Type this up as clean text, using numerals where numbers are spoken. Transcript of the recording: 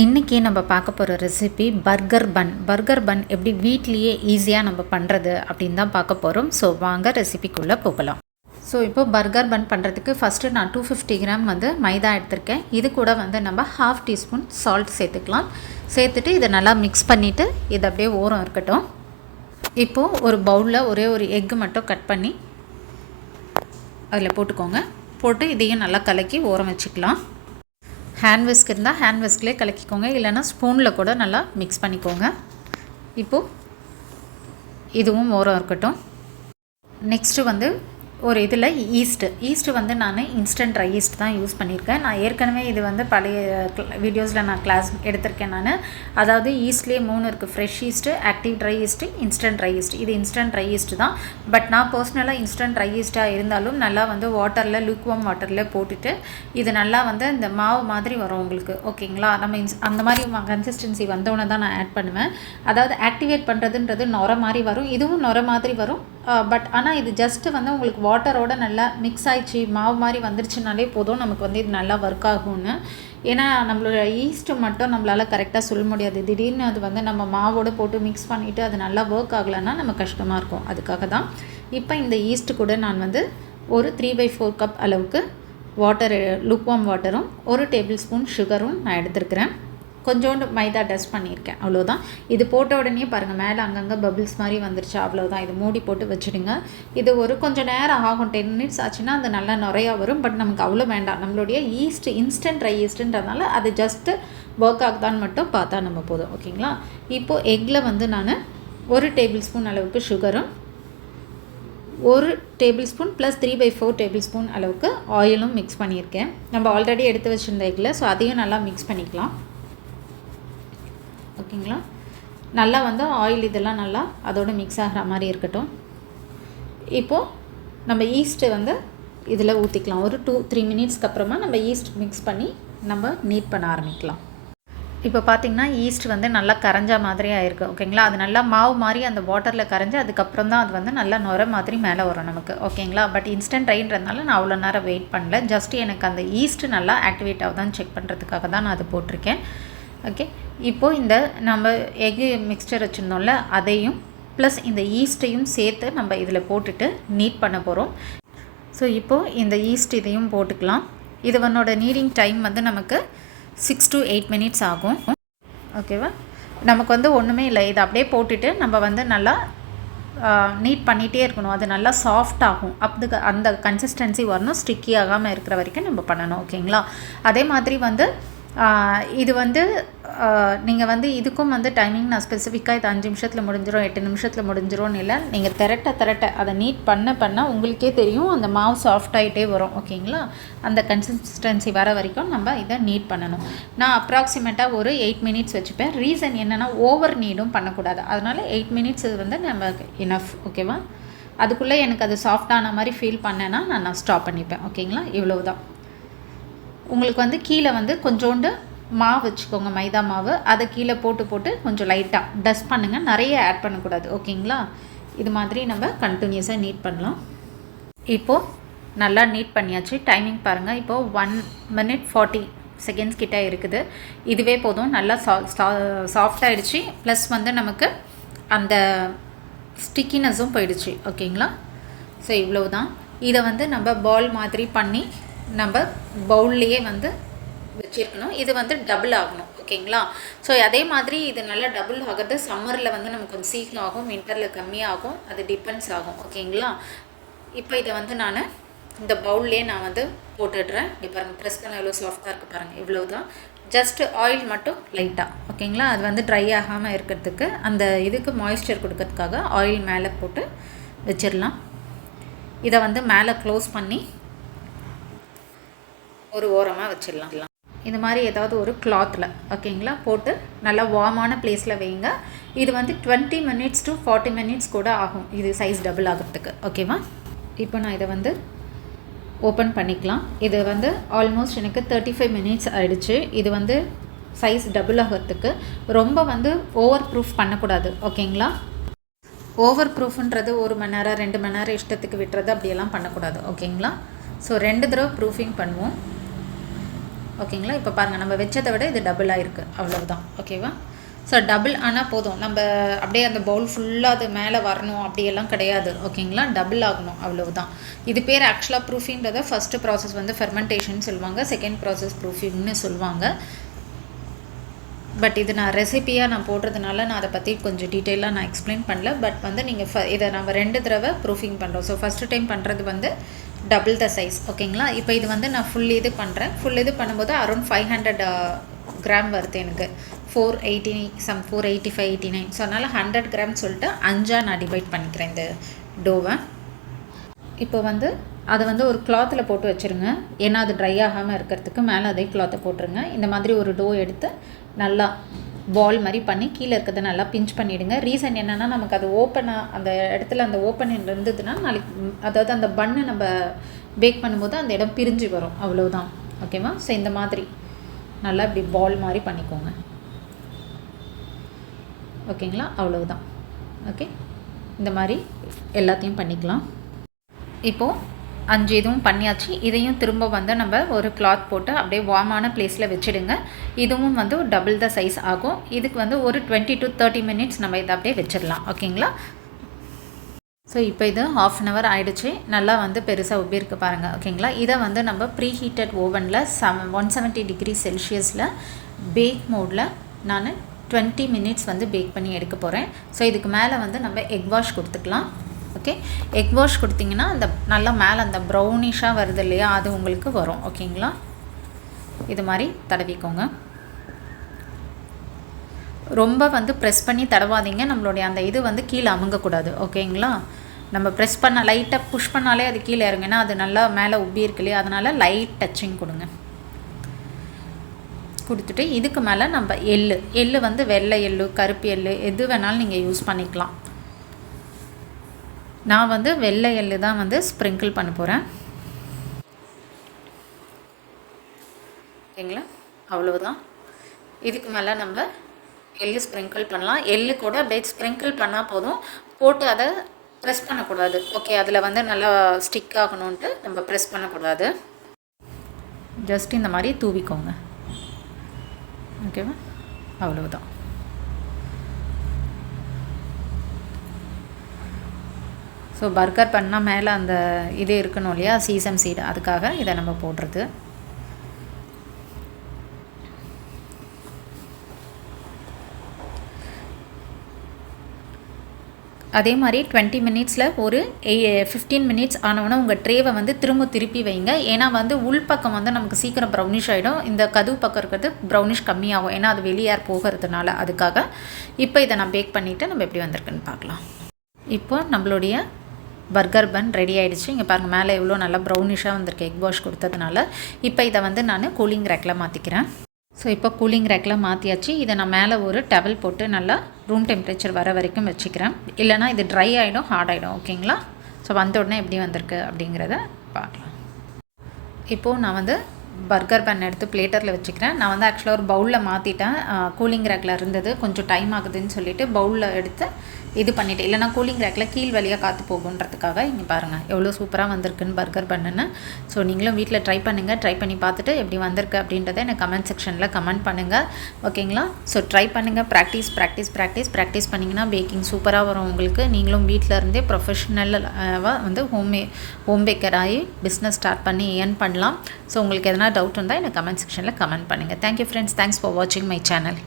இன்றைக்கி நம்ம பார்க்க போகிற ரெசிபி பர்கர் பன் எப்படி வீட்லேயே ஈஸியாக நம்ம பண்ணுறது அப்படின்னு தான் பார்க்க போகிறோம். ஸோ வாங்க ரெசிபிக்குள்ளே போகலாம். ஸோ இப்போ பர்கர் பன் பண்ணுறதுக்கு ஃபஸ்ட்டு நான் 250 கிராம் வந்து மைதா எடுத்திருக்கேன். இது கூட வந்து நம்ம 1/2 டீஸ்பூன் சால்ட் சேர்த்துக்கலாம். சேர்த்துட்டு இதை நல்லா மிக்ஸ் பண்ணிவிட்டு இது அப்படியே ஓரம் இருக்கட்டும். இப்போது ஒரு பவுலில் ஒரே ஒரு எக்கு மட்டும் கட் பண்ணி அதில் போட்டுக்கோங்க. போட்டு இதையும் நல்லா கலக்கி ஓரம் வச்சுக்கலாம். ஹேண்ட் விஸ்க் இருந்தால் ஹேண்ட் விஸ்க்லேயே கலக்கிக்கோங்க, இல்லைனா ஸ்பூனில் கூட நல்லா மிக்ஸ் பண்ணிக்கோங்க. இப்போது இதுவும் ஓரம் இருக்கட்டும். நெக்ஸ்ட்டு வந்து ஒரு இதில் ஈஸ்ட்டு வந்து நான் இன்ஸ்டன்ட் ட்ரை ஈஸ்ட் தான் யூஸ் பண்ணியிருக்கேன். நான் ஏற்கனவே இது வந்து பழைய வீடியோஸில் நான் கிளாஸ் எடுத்திருக்கேன் நான். அதாவது ஈஸ்ட்லேயே 3 இருக்குது: fresh yeast, active dry yeast, instant dry yeast. இது இன்ஸ்டன்ட் ட்ரை ஈஸ்ட்டு தான். பட் நான் பர்சனலாக இன்ஸ்டன்ட் ட்ரை ஈஸ்ட்டாக இருந்தாலும் நல்லா வந்து வாட்டரில் லுக்வார்ம் வாட்டரில் போட்டுட்டு இது நல்லா வந்து இந்த மாவு மாதிரி வரும் உங்களுக்கு. ஓகேங்களா? நம்ம அந்த மாதிரி கன்சிஸ்டன்சி வந்தோன்னே தான் நான் ஆட் பண்ணுவேன். அதாவது ஆக்டிவேட் பண்ணுறதுன்றது நுர மாதிரி வரும், இதுவும் நுர மாதிரி வரும். பட் ஆனால் இது ஜஸ்ட்டு வந்து உங்களுக்கு வாட்டரோட நல்லா மிக்ஸ் ஆகிடுச்சு, மாவு மாதிரி வந்துருச்சுனாலே போதும், நமக்கு வந்து இது நல்லா ஒர்க் ஆகும்னு. ஏன்னா நம்மளோட ஈஸ்ட்டு மட்டும் நம்மளால் கரெக்டாக சொல்ல முடியாது. திடீர்னு அது வந்து நம்ம மாவோடு போட்டு மிக்ஸ் பண்ணிவிட்டு அது நல்லா ஒர்க் ஆகலைன்னா நம்ம கஷ்டமாக இருக்கும். அதுக்காக தான் இப்போ இந்த ஈஸ்ட்டு கூட நான் வந்து ஒரு 3/4 கப் அளவுக்கு வாட்டர், லுக்வார்ம் வாட்டரும் 1 டேபிள் ஸ்பூன் சுகரும் நான் எடுத்துருக்கிறேன். கொஞ்சோண்டு மைதா டஸ்ட் பண்ணியிருக்கேன், அவ்வளோதான். இது போட்ட உடனே பாருங்கள் மேலே அங்கங்கே பபிள்ஸ் மாதிரி வந்துருச்சு, அவ்வளோதான். இது மூடி போட்டு வச்சுடுங்க. இது ஒரு கொஞ்சம் நேரம் ஆகும், 10 மினிட்ஸ் ஆச்சுன்னா அது நல்லா நிறையா வரும். பட் நமக்கு அவ்வளோ வேண்டாம். நம்மளுடைய ஈஸ்ட்டு இன்ஸ்டன்ட் ட்ரை ஈஸ்ட்டுன்றதுனால அது ஜஸ்ட்டு ஒர்க் ஆகுதான்னு மட்டும் பார்த்தா நம்ம போதும். ஓகேங்களா? இப்போது எக்கில் வந்து நான் 1 டேபிள் ஸ்பூன் அளவுக்கு சுகரும் 1 table spoon plus 3/4 table spoon அளவுக்கு ஆயிலும் மிக்ஸ் பண்ணியிருக்கேன். நம்ம ஆல்ரெடி எடுத்து வச்சுருந்த எக்கில். ஸோ அதையும் நல்லா மிக்ஸ் பண்ணிக்கலாம். ஓகேங்களா? நல்லா வந்து ஆயில் இதெல்லாம் நல்லா அதோடு மிக்ஸ் ஆகிற மாதிரி இருக்கட்டும். இப்போது நம்ம ஈஸ்ட்டு வந்து இதில் ஊற்றிக்கலாம். ஒரு 2-3 மினிட்ஸ்க்கு அப்புறமா நம்ம ஈஸ்ட் மிக்ஸ் பண்ணி நம்ம நீட் பண்ண ஆரம்பிக்கலாம். இப்போ பார்த்திங்கன்னா ஈஸ்ட் வந்து நல்லா கரைஞ்ச மாதிரி ஆயிருக்கு. ஓகேங்களா? அது நல்லா மாவு மாதிரி அந்த வாட்டரில் கரைஞ்சி அதுக்கப்புறம் தான் அது வந்து நல்லா நுர மாதிரி மேலே வரும் நமக்கு. ஓகேங்களா? பட் இன்ஸ்டன்ட் ட்ரைன்றதுனால நான் அவ்வளோ நேரம் வெயிட் பண்ணல. ஜஸ்ட் எனக்கு அந்த ஈஸ்ட்டு நல்லா ஆக்டிவேட் ஆகுதான்னு செக் பண்ணுறதுக்காக தான் நான் அது போட்டிருக்கேன். ஓகே, இப்போது இந்த நம்ம எக்கு மிக்ஸ்சர் வச்சுருந்தோம்ல அதையும் ப்ளஸ் இந்த ஈஸ்ட்டையும் சேர்த்து நம்ம இதில் போட்டுட்டு நீட் பண்ண போகிறோம். ஸோ இப்போது இந்த ஈஸ்ட் இதையும் போட்டுக்கலாம். இது வன்னோட நீடிங் டைம் வந்து நமக்கு 6 to 8 மினிட்ஸ் ஆகும். ஓகேவா? நமக்கு வந்து ஒன்றுமே இல்லை, இதை அப்படியே போட்டுட்டு நம்ம வந்து நல்லா நீட் பண்ணிகிட்டே இருக்கணும். அது நல்லா சாஃப்ட் ஆகும். அந்த கன்சிஸ்டன்சி வரணும், ஸ்டிக்கி ஆகாமல் இருக்கிற வரைக்கும் நம்ம பண்ணணும். ஓகேங்களா? அதே மாதிரி வந்து இது வந்து நீங்கள் வந்து இதுக்கும் வந்து டைமிங் நான் ஸ்பெசிஃபிக்காக இது 5 நிமிஷத்தில் முடிஞ்சிடும், 8 நிமிஷத்தில் முடிஞ்சிடும்னு இல்லை. நீங்கள் திரட்ட அதை நீட் பண்ண உங்களுக்கே தெரியும் அந்த மாவு சாஃப்ட் ஆகிட்டே வரும். ஓகேங்களா? அந்த கன்சிஸ்டன்சி வர வரைக்கும் நம்ம இதை நீட் பண்ணணும். நான் அப்ராக்சிமேட்டாக ஒரு 8 மினிட்ஸ் வச்சுப்பேன். ரீசன் என்னென்னா ஓவர் நீடும் பண்ணக்கூடாது. அதனால் 8 மினிட்ஸ் வந்து நம்ம இனஃப். ஓகேவா? அதுக்குள்ளே எனக்கு அது சாஃப்டான மாதிரி ஃபீல் பண்ணேன்னா நான் ஸ்டாப் பண்ணிப்பேன். ஓகேங்களா? இவ்வளவுதான். உங்களுக்கு வந்து கீழே வந்து கொஞ்சோண்டு மாவு வச்சுக்கோங்க, மைதா மாவு. அதை கீழே போட்டு கொஞ்சம் லைட்டாக டஸ்ட் பண்ணுங்கள், நிறைய ஆட் பண்ணக்கூடாது. ஓகேங்களா? இது மாதிரி நம்ம கண்டினியூஸாக நீட் பண்ணலாம். இப்போது நல்லா நீட் பண்ணியாச்சு. டைமிங் பாருங்கள். இப்போது 1 minute 40 seconds கிட்டே இருக்குது. இதுவே போதும். நல்லா சாஃப்டாகிடுச்சு. ப்ளஸ் வந்து நமக்கு அந்த ஸ்டிக்கினஸும் போயிடுச்சு. ஓகேங்களா? ஸோ இவ்வளவு தான். இதை வந்து நம்ம பால் மாதிரி பண்ணி நம்ம பவுல்லையே வந்து வச்சுருக்கணும். இது வந்து டபுள் ஆகணும். ஓகேங்களா? ஸோ அதே மாதிரி இது நல்லா டபுள் ஆகிறது சம்மரில் வந்து நமக்கு கொஞ்சம் சீக்கிரம் ஆகும், வின்டரில் கம்மியாகும். அது டிபெண்ட்ஸ் ஆகும். ஓகேங்களா? இப்போ இதை வந்து நான் இந்த பவுல்லையே நான் வந்து போட்டுடுறேன். இப்போ பாருங்கள், ப்ரெஸ் பண்ண எவ்வளோ சாஃப்டாக இருக்குது பாருங்கள். இவ்வளோ தான். ஜஸ்ட்டு ஆயில் மட்டும் லைட்டாக. ஓகேங்களா? அது வந்து ட்ரை ஆகாமல் இருக்கிறதுக்கு அந்த இதுக்கு மாய்ஸ்சர் கொடுக்கறதுக்காக ஆயில் மேலே போட்டு வச்சிடலாம். இதை வந்து மேலே க்ளோஸ் பண்ணி ஒரு ஓரமாக வச்சிடலாம். இந்த மாதிரி ஏதாவது ஒரு கிளாத்தில் ஓகேங்களா போட்டு நல்லா வார்மான பிளேஸில் வைங்க. இது வந்து 20 minutes to 40 minutes கூட ஆகும் இது சைஸ் டபுள் ஆகிறதுக்கு. ஓகேவா? இப்போ நான் இதை வந்து ஓப்பன் பண்ணிக்கலாம். இது வந்து ஆல்மோஸ்ட் எனக்கு 35 minutes ஆகிடுச்சு. இது வந்து சைஸ் டபுள் ஆகிறதுக்கு ரொம்ப வந்து ஓவர் ப்ரூஃப் பண்ணக்கூடாது. ஓகேங்களா? ஓவர் ப்ரூஃப்ன்றது 1 மணி நேரம் 2 மணி நேரம் இஷ்டத்துக்கு விட்டுறது அப்படியெல்லாம் பண்ணக்கூடாது. ஓகேங்களா? ஸோ 2 தடவை ப்ரூஃபிங் பண்ணுவோம். ஓகேங்களா. இப்போ பாருங்கள், நம்ம வச்சதை விட இது டபுள் ஆகிருக்கு, அவ்வளவுதான். ஓகேவா. ஸோ டபுள் ஆனால் போதும், நம்ம அப்படியே அந்த பவுல் ஃபுல்லாக அது மேலே வரணும் அப்படியெல்லாம் கிடையாது. ஓகேங்களா. டபுள் ஆகணும், அவ்வளவுதான். இது பேர் ஆக்சுவலாக ப்ரூஃபிங்கிறத ஃபஸ்ட்டு ப்ராசஸ் வந்து ஃபெர்மெண்டேஷன் சொல்லுவாங்க, செகண்ட் ப்ராசஸ் ப்ரூஃபிங்னு சொல்லுவாங்க. பட் இது நான் ரெசிபியாக நான் போடுறதுனால நான் அதை பற்றி கொஞ்சம் டீட்டெயிலாக நான் எக்ஸ்பிளைன் பண்ணல. பட் வந்து நீங்கள் இதை நம்ம 2 தடவை ப்ரூஃபிங் பண்ணுறோம். ஸோ ஃபஸ்ட்டு டைம் பண்ணுறது வந்து டபுள் த சைஸ். ஓகேங்களா. இப்போ இது வந்து நான் ஃபுல் இது பண்ணுறேன். ஃபுல் இது பண்ணும்போது அரௌண்ட் 500 கிராம் வருது எனக்கு. 480 485 89. ஸோ அதனால் 100 கிராம் சொல்லிட்டு 5ஆக நான் டிவைட் பண்ணிக்கிறேன் இந்த டோவை. இப்போ வந்து அதை வந்து ஒரு கிளாத்தில் போட்டு வச்சுருங்க. ஏன்னா அது ட்ரை ஆகாமல் இருக்கிறதுக்கு மேலே அதே கிளாத்தை போட்டுருங்க. இந்த மாதிரி ஒரு டோ எடுத்து நல்லா பால் மாதிரி பண்ணி கீழே இருக்கிறத நல்லா பிஞ்ச் பண்ணிவிடுங்க. ரீசன் என்னென்னா, நமக்கு அது ஓப்பனாக அந்த இடத்துல அந்த ஓப்பன் இருந்ததுன்னா நாளைக்கு, அதாவது அந்த பன்னு நம்ம பேக் பண்ணும்போது அந்த இடம் பிரிஞ்சு வரும், அவ்வளோதான். ஓகேவா. ஸோ இந்த மாதிரி நல்லா இப்படி பால் மாதிரி பண்ணிக்கோங்க. ஓகேங்களா, அவ்வளவுதான். ஓகே, இந்த மாதிரி எல்லாத்தையும் பண்ணிக்கலாம். இப்போது 5 இதுவும் பண்ணியாச்சு. இதையும் திரும்ப வந்து நம்ம ஒரு கிளாத் போட்டு அப்படியே வார்மான பிளேஸில் வச்சுடுங்க. இதுவும் வந்து டபுள் த சைஸ் ஆகும். இதுக்கு வந்து ஒரு 20 to 30 மினிட்ஸ் நம்ம இதை அப்படியே வச்சிடலாம். ஓகேங்களா. ஸோ இப்போ இது 1/2 அன் ஹவர் ஆகிடுச்சு. நல்லா வந்து பெருசாக உப்பி இருக்குது பாருங்கள். ஓகேங்களா. இதை வந்து நம்ம ப்ரீ ஹீட்டட் ஓவனில் 170 டிகிரி செல்சியஸில் பேக் மோடில் நான் 20 மினிட்ஸ் வந்து பேக் பண்ணி எடுக்க போகிறேன். ஸோ இதுக்கு மேலே வந்து நம்ம எக் வாஷ் கொடுத்துக்கலாம். ஓகே, எக் வாஷ் கொடுத்திங்கன்னா அந்த நல்லா மேலே அந்த ப்ரௌனிஷாக வருது இல்லையா, அது உங்களுக்கு வரும். ஓகேங்களா. இது மாதிரி தடவிக்கோங்க. ரொம்ப வந்து ப்ரெஸ் பண்ணி தடவாதீங்க. நம்மளுடைய அந்த இது வந்து கீழே அமுங்கக்கூடாது. ஓகேங்களா. நம்ம ப்ரெஸ் பண்ண லைட்டாக புஷ் பண்ணாலே அது கீழே இறங்குன்னா அது நல்லா மேலே உப்பி இருக்கு இல்லையா, அதனால் லைட் டச்சிங் கொடுங்க. கொடுத்துட்டு இதுக்கு மேலே நம்ம எள்ளு வந்து வெள்ளை எள்ளு, கருப்பு எள்ளு, எது வேணாலும் நீங்கள் யூஸ் பண்ணிக்கலாம். நான் வந்து வெள்ளை எள்ளு தான் வந்து ஸ்ப்ரிங்கிள் பண்ண போகிறேன். ஓகேங்களா, அவ்வளவுதான். இதுக்கு மேலே நம்ம எள்ளு ஸ்ப்ரிங்கிள் பண்ணலாம். எள்ளு கூட அப்படியே ஸ்ப்ரிங்கிள் பண்ணால் போதும், போட்டு அதை ப்ரெஸ் பண்ணக்கூடாது. ஓகே, அதில் வந்து நல்லா ஸ்டிக் ஆகணுன்ட்டு நம்ம ப்ரெஸ் பண்ணக்கூடாது. ஜஸ்ட் இந்த மாதிரி தூவிக்கோங்க. ஓகேவா, அவ்வளவுதான். ஸோ பர்கர் பண்ணால் மேலே அந்த இது இருக்கணும் இல்லையா, சீசம் சீடு, அதுக்காக இதை நம்ம போடுறது. அதே மாதிரி 20 மினிட்ஸில் ஒரு 15 மினிட்ஸ் ஆனவுடனே உங்கள் ட்ரேவை வந்து திருப்பி வைங்க. ஏன்னா வந்து உள்பக்கம் வந்து நமக்கு சீக்கிரம் ப்ரௌனிஷ் ஆகிடும். இந்த கதவு பக்கம் இருக்கிறது ப்ரௌனிஷ் கம்மியாகும், ஏன்னா அது வெளியார் போகிறதுனால. அதுக்காக இப்போ இதை நான் பேக் பண்ணிவிட்டு நம்ம எப்படி வந்திருக்குன்னு பார்க்கலாம். இப்போ நம்மளுடைய பர்கர் பன் ரெடி ஆகிடுச்சு. இங்கே பாருங்கள், மேலே எவ்வளோ நல்லா ப்ரௌனிஷாக வந்திருக்கு எக் வாஷ் கொடுத்ததுனால. இப்போ இதை வந்து நான் கூலிங் ரேக்கில் மாற்றிக்கிறேன். ஸோ இப்போ கூலிங் ரேக்கில் மாற்றியாச்சு. இதை நான் மேலே ஒரு டவல் போட்டு நல்லா ரூம் டெம்பரேச்சர் வர வரைக்கும் வச்சுக்கிறேன். இல்லைனா இது ட்ரை ஆகிடும், ஹார்ட் ஆகிடும். ஓகேங்களா. ஸோ வந்த உடனே எப்படி வந்திருக்கு அப்படிங்கிறத பார்க்கலாம். இப்போது நான் வந்து பர்கர் பன் எடுத்து பிளேட்டரில் வச்சுக்கிறேன். நான் வந்து ஆக்சுவலாக ஒரு பவுலில் மாற்றிட்டேன். கூலிங் ரேக்கில் இருந்தது, கொஞ்சம் டைம் ஆகுதுன்னு சொல்லிவிட்டு பவுலில் எடுத்து இது பண்ணிவிட்டு, இல்லைனா கூலிங் ரேக்கில் கீழ் வழியாக காற்று போகுன்றதுக்காக. இங்கே பாருங்கள் எவ்வளோ சூப்பராக வந்திருக்குன்னு பர்கர் பண்ணுன்னு. ஸோ நீங்களும் வீட்டில் ட்ரை பண்ணுங்கள். ட்ரை பண்ணி பார்த்துட்டு எப்படி வந்திருக்கு அப்படின்றத எனக்கு கமெண்ட் செக்ஷனில் கமெண்ட் பண்ணுங்கள். ஓகேங்களா. ஸோ ட்ரை பண்ணுங்கள். ப்ராக்டிஸ் பண்ணிங்கன்னா பேக்கிங் சூப்பராக வரும் உங்களுக்கு. நீங்களும் வீட்டில் இருந்தே ப்ரொஃபஷ்னலாக வந்து ஹோம் பேக்கர் ஆகி பிஸ்னஸ் ஸ்டார்ட் பண்ணி ஏர்ன் பண்ணலாம். ஸோ உங்களுக்கு எதனா டவுட் இருந்தால் எனக்கு கமெண்ட் செக்ஷனில் கமெண்ட் பண்ணுங்கள். Thank you friends. தேங்க்ஸ் ஃபார் வாட்சிங் மை சேனல்.